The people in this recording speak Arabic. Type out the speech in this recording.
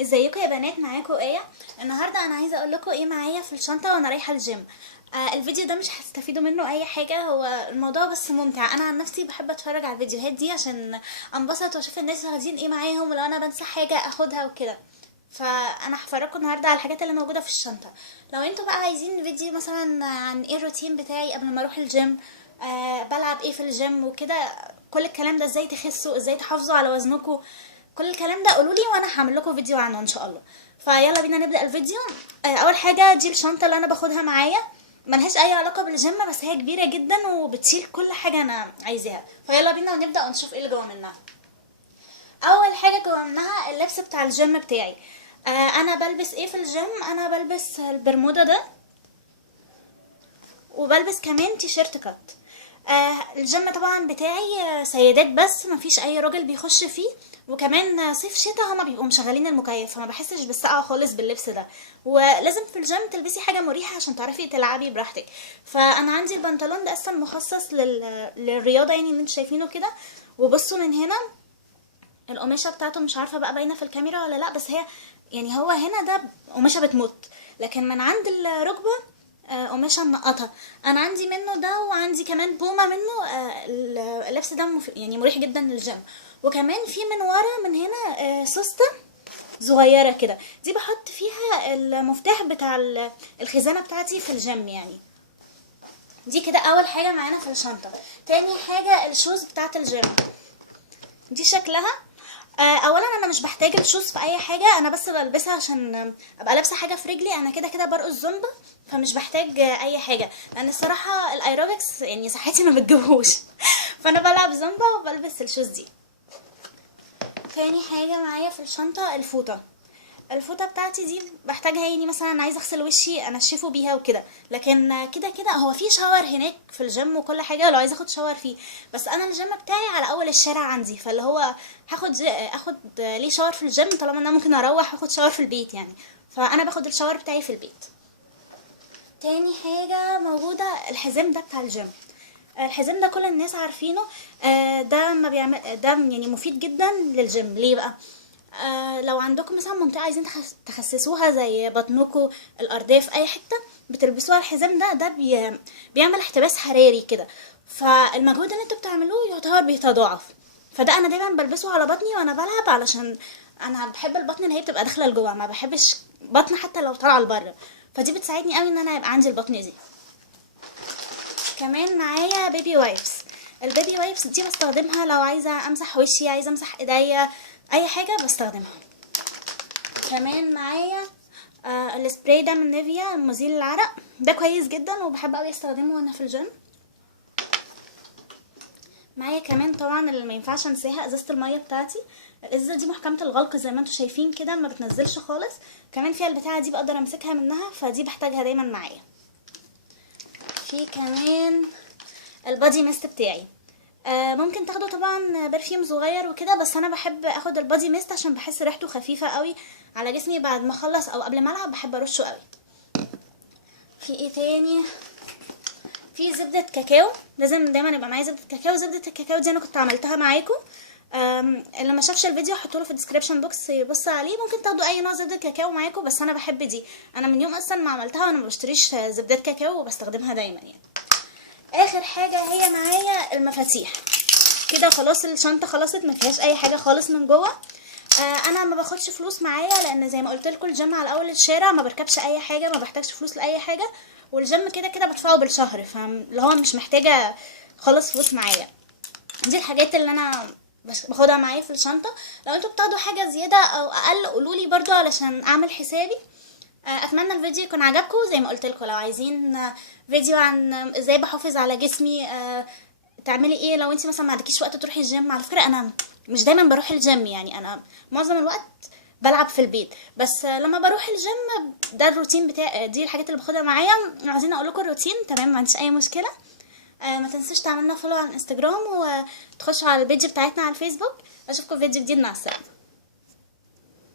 ازيكم يا بنات؟ معاكم ايه. النهارده انا عايزه اقول لكم ايه معايا في الشنطه وانا رايحه الجيم. الفيديو ده مش هتستفيدوا منه اي حاجه، هو الموضوع بس ممتع. انا عن نفسي بحب اتفرج على الفيديوهات دي عشان انبسط واشوف الناس واخدين ايه معاهم، ولو انا بنسى حاجه اخدها وكده. فانا هفرجكم النهارده على الحاجات اللي موجوده في الشنطه. لو انتوا بقى عايزين فيديو مثلا عن ايه الروتين بتاعي قبل ما اروح الجيم، بلعب ايه في الجيم وكده، كل الكلام ده، ازاي تخسوا، ازاي تحافظوا على وزنكم، كل الكلام ده قولولي وانا هعمل لكم فيديو عنه ان شاء الله. فيلا بينا نبدا الفيديو. اول حاجه دي الشنطه اللي انا باخدها معايا، ملهاش اي علاقه بالجيم، بس هي كبيره جدا وبتشيل كل حاجه انا عايزاها. فيلا بينا ونبدا ونشوف ايه اللي جوه منها. اول حاجه جوه منها اللبس بتاع الجيم بتاعي. انا بلبس ايه في الجيم؟ انا بلبس البرمودا ده، وبلبس كمان تيشيرت كات. الجيم طبعا بتاعي سيدات بس، مفيش اي راجل بيخش فيه، وكمان صيف شتاء هما بيبقوا مشغلين المكيف، فما بحسش بالسقعه خالص باللبس ده. ولازم في الجيم تلبسي حاجه مريحه عشان تعرفي تلعبي براحتك. فانا عندي البنطلون ده اصلا مخصص للرياضه، يعني اللي انتوا شايفينه كده. وبصوا من هنا القماشه بتاعته، مش عارفه بقى باينه في الكاميرا ولا لا، بس هي يعني هو هنا ده قماشه بتمط، لكن من عند الركبه قماشه منقطه. انا عندي منه ده، وعندي كمان بومه منه. اللبس ده يعني مريح جدا للجيم. وكمان في من ورا من هنا سوسته صغيره كده، دي بحط فيها المفتاح بتاع الخزانه بتاعتي في الجيم يعني. دي كده اول حاجه معانا في الشنطه. تاني حاجه الشوز بتاعت الجيم، دي شكلها. اولا انا مش بحتاج الشوز في اي حاجه، انا بس بلبسها عشان ابقى لابسه حاجه في رجلي. انا كده كده برقص زومبا، فمش بحتاج اي حاجه، لان الصراحه الايروبكس يعني صحتي ما بتجيبهوش. فانا بلعب زومبا وبلبس الشوز دي. تاني حاجه معايا في الشنطه الفوطه. الفوطه بتاعتي دي بحتاجها، يعني مثلا عايزه اغسل وشي انشفه بيها وكده، لكن كده كده هو في شاور هناك في الجيم وكل حاجه لو عايزه اخد شاور فيه. بس انا الجيم بتاعي على اول الشارع عندي، فاللي هو اخد ليه شاور في الجيم طالما انا ممكن اروح اخد شاور في البيت يعني. فانا باخد الشاور بتاعي في البيت. تاني حاجه موجوده الحزام ده بتاع الجيم. الحزام ده كل الناس عارفينه. ده ما بيعمل ده يعني مفيد جدا للجيم. ليه بقى؟ لو عندكم مثلا منطقة عايزين تخسسوها زي بطنكم، الأرداف، أي حتة بتلبسوها الحزام ده بيعمل احتباس حراري كده، فالمجهود اللي انتوا بتعملوه يعتبر بيتضاعف. فده انا دايما بلبسه على بطني وانا بلعب، علشان انا بحب البطن اللي هي بتبقى داخله لجوه، ما بحبش بطن حتى لو طالعه لبره. فدي بتساعدني قوي ان انا يبقى عندي البطن دي. كمان معايا بيبي وايبس. البيبي وايبس دي بستخدمها لو عايزه امسح وشي، عايزه امسح ايديا، اي حاجه بستخدمها. كمان معايا السبراي ده من نيفيا، مزيل العرق، ده كويس جدا وبحب قوي استخدمه وانا في الجيم. معايا كمان طبعا اللي ما ينفعش انساها ازازه الميه بتاعتي. الازازه دي محكمه الغلق زي ما انتم شايفين كده، ما بتنزلش خالص، كمان فيها البتاعه دي بقدر امسكها منها، فدي بحتاجها دايما معايا. في كمان البادي ميست بتاعي. ممكن تاخدوا طبعا برفيوم صغير وكده، بس انا بحب اخد البادي ميست عشان بحس ريحته خفيفه قوي على جسمي بعد ما اخلص او قبل ما العب، بحب ارشه قوي. في ايه تاني؟ في زبده كاكاو، لازم دايما يبقى معايا زبده كاكاو. زبده الكاكاو دي انا كنت عملتها معاكم، اللي ما شافش الفيديو هحطه له في الديسكريبشن بوكس يبص عليه. ممكن تاخدوا اي نوع زبده كاكاو معاكم، بس انا بحب دي. انا من يوم اصلا ما عملتها وانا ما بشتريش زبدات كاكاو وبستخدمها دايما يعني. اخر حاجه هي معايا المفاتيح. كده خلاص الشنطه خلصت، ما فيهاش اي حاجه خالص من جوه. انا ما باخدش فلوس معايا، لان زي ما قلت لكم الجيم على اول الشارع، ما بركبش اي حاجه، ما بحتاجش فلوس لاي حاجه، والجيم كده كده بدفعه بالشهر، فاللي هو مش محتاجه خالص فلوس معايا. دي الحاجات اللي انا باخدها معايا في الشنطه. لو انتوا بتاخدوا حاجه زياده او اقل قولولي برضو علشان اعمل حسابي. اتمنى الفيديو يكون عجبكم. زي ما قلت لكم لو عايزين فيديو عن ازاي بحافظ على جسمي، تعملي ايه لو انت مثلا ما عندكيش وقت تروحي الجيم. على فكره انا مش دايما بروح الجيم، يعني انا معظم الوقت بلعب في البيت، بس لما بروح الجيم ده الروتين بتاعي، دي الحاجات اللي باخدها معايا. عايزين اقول لكم الروتين تمام، ما عنديش اي مشكله. ما تنسوش تعملنا فولو على الانستجرام، وتخشوا على البيج بتاعتنا على الفيسبوك. اشوفكم في فيديو جديد، مع السلامه.